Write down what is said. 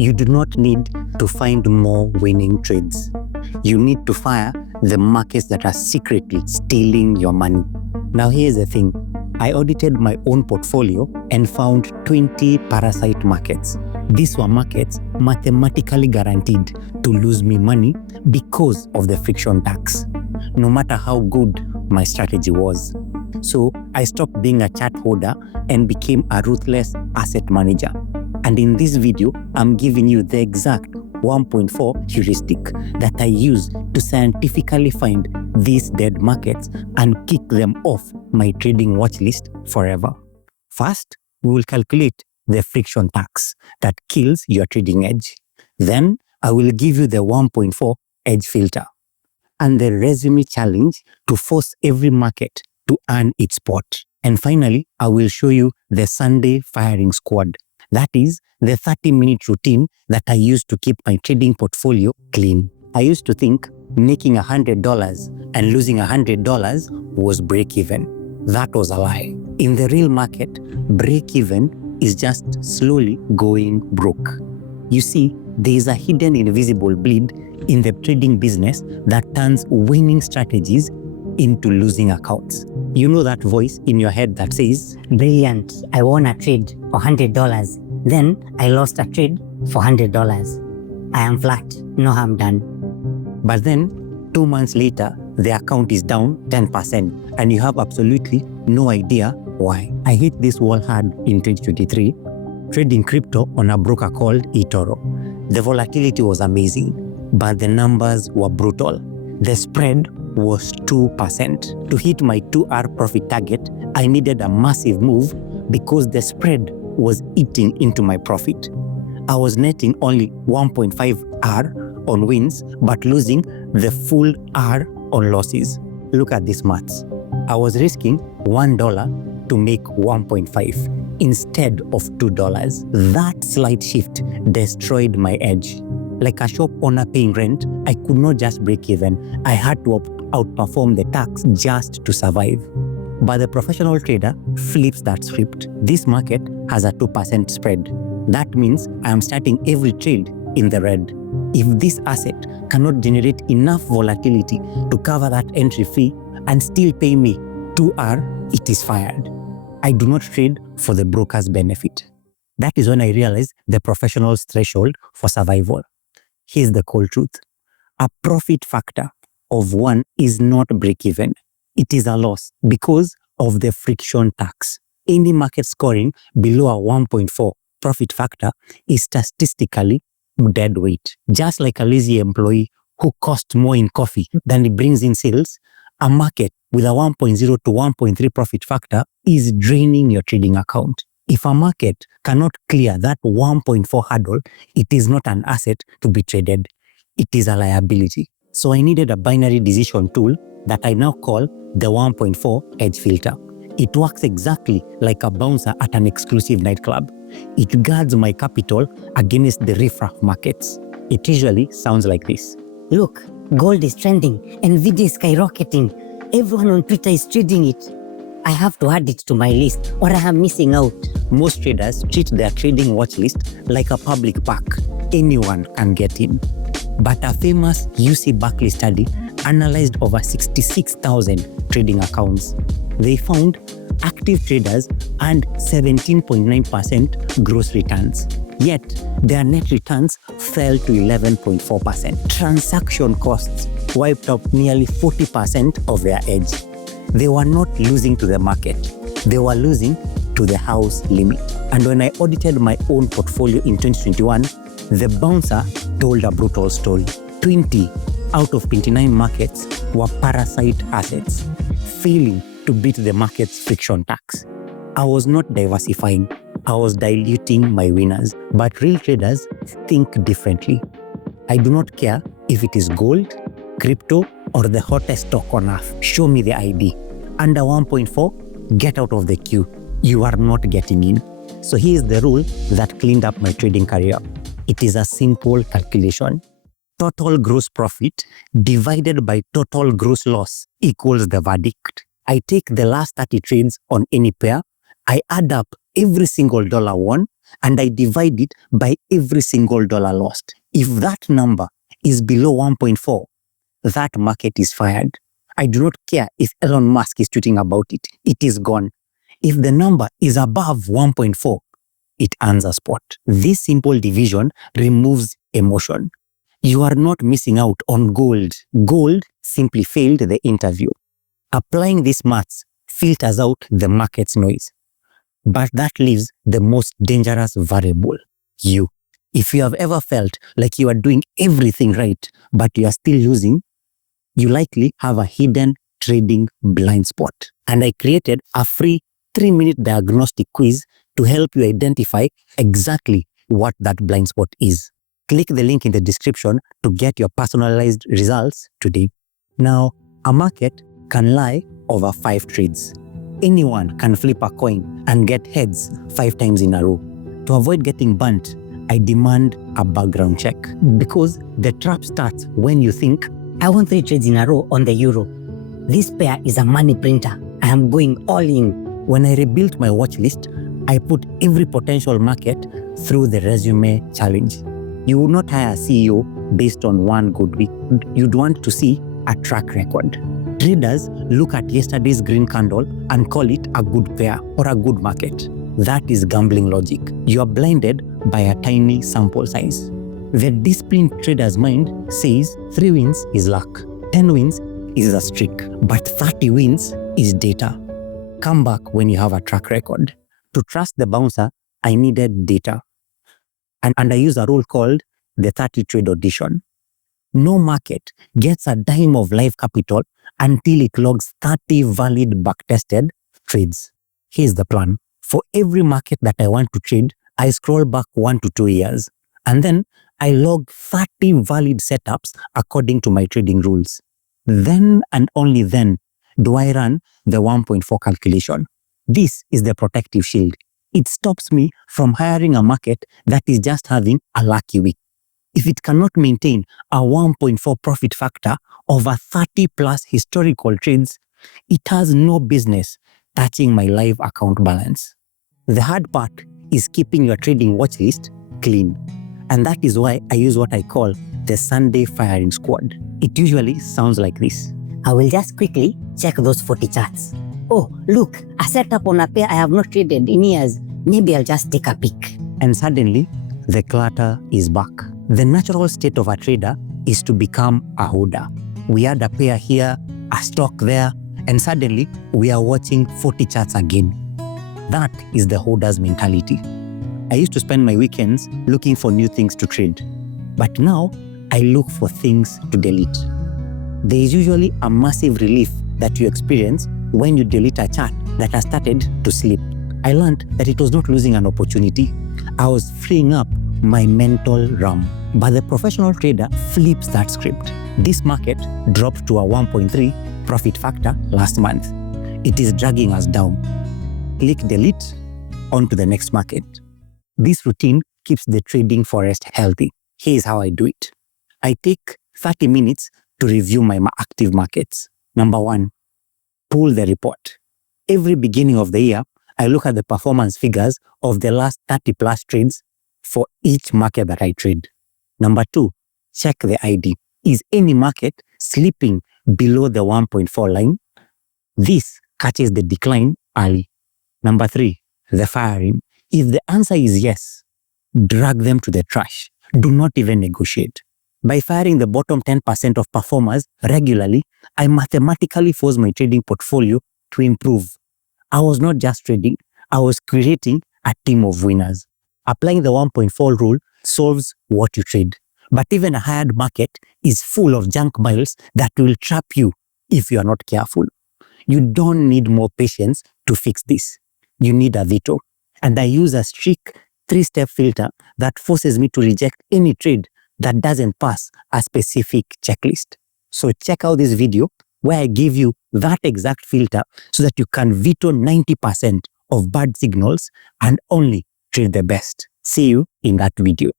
You do not need to find more winning trades. You need to fire the markets that are secretly stealing your money. Now here's the thing. I audited my own portfolio and found 20 parasite markets. These were markets mathematically guaranteed to lose me money because of the friction tax, no matter how good my strategy was. So I stopped being a chart holder and became a ruthless asset manager. And in this video, I'm giving you the exact 1.4 heuristic that I use to scientifically find these dead markets and kick them off my trading watch list forever. First, we will calculate the friction tax that kills your trading edge. Then, I will give you the 1.4 edge filter and the resume challenge to force every market to earn its spot. And finally, I will show you the Sunday firing squad. That is the 30-minute routine that I used to keep my trading portfolio clean. I used to think making $100 and losing $100 was break-even. That was a lie. In the real market, break-even is just slowly going broke. You see, there is a hidden invisible bleed in the trading business that turns winning strategies into losing accounts. You know that voice in your head that says, "Brilliant, I won a trade for $100. Then I lost a trade for $100. I am flat, no harm done." But then 2 months later, the account is down 10% and you have absolutely no idea why. I hit this wall hard in 2023, trading crypto on a broker called eToro. The volatility was amazing, but the numbers were brutal. The spread was 2%. To hit my 2R profit target, I needed a massive move because the spread was eating into my profit. I was netting only 1.5R on wins, but losing the full R on losses. Look at this maths. I was risking $1 to make 1.5 instead of $2. That slight shift destroyed my edge. Like a shop owner paying rent, I could not just break even. I had to outperform the tax just to survive. But the professional trader flips that script. This market has a 2% spread. That means I am starting every trade in the red. If this asset cannot generate enough volatility to cover that entry fee and still pay me 2R, it is fired. I do not trade for the broker's benefit. That is when I realized the professional's threshold for survival. Here's the cold truth. A profit factor of 1 is not break-even. It is a loss because of the friction tax. Any market scoring below a 1.4 profit factor is statistically dead weight. Just like a lazy employee who costs more in coffee than he brings in sales, a market with a 1.0 to 1.3 profit factor is draining your trading account. If a market cannot clear that 1.4 hurdle, it is not an asset to be traded. It is a liability. So I needed a binary decision tool that I now call the 1.4 edge filter. It works exactly like a bouncer at an exclusive nightclub. It guards my capital against the riffraff markets. It usually sounds like this. Look, gold is trending, Nvidia is skyrocketing. Everyone on Twitter is trading it. I have to add it to my list or I am missing out. Most traders treat their trading watch list like a public park. Anyone can get in. But a famous UC Berkeley study analyzed over 66,000 trading accounts. They found active traders earned 17.9% gross returns. Yet, their net returns fell to 11.4%. Transaction costs wiped out nearly 40% of their edge. They were not losing to the market. They were losing to the house limit. And when I audited my own portfolio in 2021, the bouncer told a brutal story. 20 out of 29 markets were parasite assets, failing to beat the market's friction tax. I was not diversifying. I was diluting my winners. But real traders think differently. I do not care if it is gold, crypto, or the hottest stock on earth. Show me the ID. Under 1.4, get out of the queue. You are not getting in. So here's the rule that cleaned up my trading career. It is a simple calculation. Total gross profit divided by total gross loss equals the verdict. I take the last 30 trades on any pair, I add up every single dollar won, and I divide it by every single dollar lost. If that number is below 1.4, that market is fired. I do not care if Elon Musk is tweeting about it. It is gone. If the number is above 1.4, it earns a spot. This simple division removes emotion. You are not missing out on gold. Gold simply failed the interview. Applying these maths filters out the market's noise. But that leaves the most dangerous variable, you. If you have ever felt like you are doing everything right, but you are still losing, you likely have a hidden trading blind spot. And I created a free 3-minute diagnostic quiz to help you identify exactly what that blind spot is. Click the link in the description to get your personalized results today. Now, a market can lie over 5 trades. Anyone can flip a coin and get heads 5 times in a row. To avoid getting burnt, I demand a background check, because the trap starts when you think, I want 3 trades in a row on the euro. This pair is a money printer. I am going all in. When I rebuilt my watch list, I put every potential market through the resume challenge. You would not hire a CEO based on one good week. You'd want to see a track record. Traders look at yesterday's green candle and call it a good pair or a good market. That is gambling logic. You are blinded by a tiny sample size. The disciplined trader's mind says 3 wins is luck, 10 wins is a streak, but 30 wins is data. Come back when you have a track record. To trust the bouncer, I needed data. And I use a rule called the 30 trade audition. No market gets a dime of live capital until it logs 30 valid backtested trades. Here's the plan. For every market that I want to trade, I scroll back 1 to 2 years, and then I log 30 valid setups according to my trading rules. Then and only then do I run the 1.4 calculation. This is the protective shield. It stops me from hiring a market that is just having a lucky week. If it cannot maintain a 1.4 profit factor over 30 plus historical trades, it has no business touching my live account balance. The hard part is keeping your trading watch list clean. And that is why I use what I call the Sunday firing squad. It usually sounds like this. I will just quickly check those 40 charts. Oh, look, a setup on a pair I have not traded in years. Maybe I'll just take a peek. And suddenly, the clutter is back. The natural state of a trader is to become a holder. We had a pair here, a stock there, and suddenly we are watching 40 charts again. That is the holder's mentality. I used to spend my weekends looking for new things to trade. But now, I look for things to delete. There is usually a massive relief that you experience when you delete a chart that has started to slip. I learned that it was not losing an opportunity. I was freeing up my mental RAM. But the professional trader flips that script. This market dropped to a 1.3 profit factor last month. It is dragging us down. Click delete, on to the next market. This routine keeps the trading forest healthy. Here's how I do it. I take 30 minutes to review my active markets. Number 1, pull the report. Every beginning of the year, I look at the performance figures of the last 30 plus trades for each market that I trade. Number 2, check the ID. Is any market slipping below the 1.4 line? This catches the decline early. Number 3, the firing. If the answer is yes, drag them to the trash. Do not even negotiate. By firing the bottom 10% of performers regularly, I mathematically force my trading portfolio to improve. I was not just trading, I was creating a team of winners. Applying the 1.4 rule solves what you trade. But even a hired market is full of junk miles that will trap you if you are not careful. You don't need more patience to fix this. You need a veto. And I use a strict 3-step filter that forces me to reject any trade that doesn't pass a specific checklist. So check out this video where I give you that exact filter so that you can veto 90% of bad signals and only trade the best. See you in that video.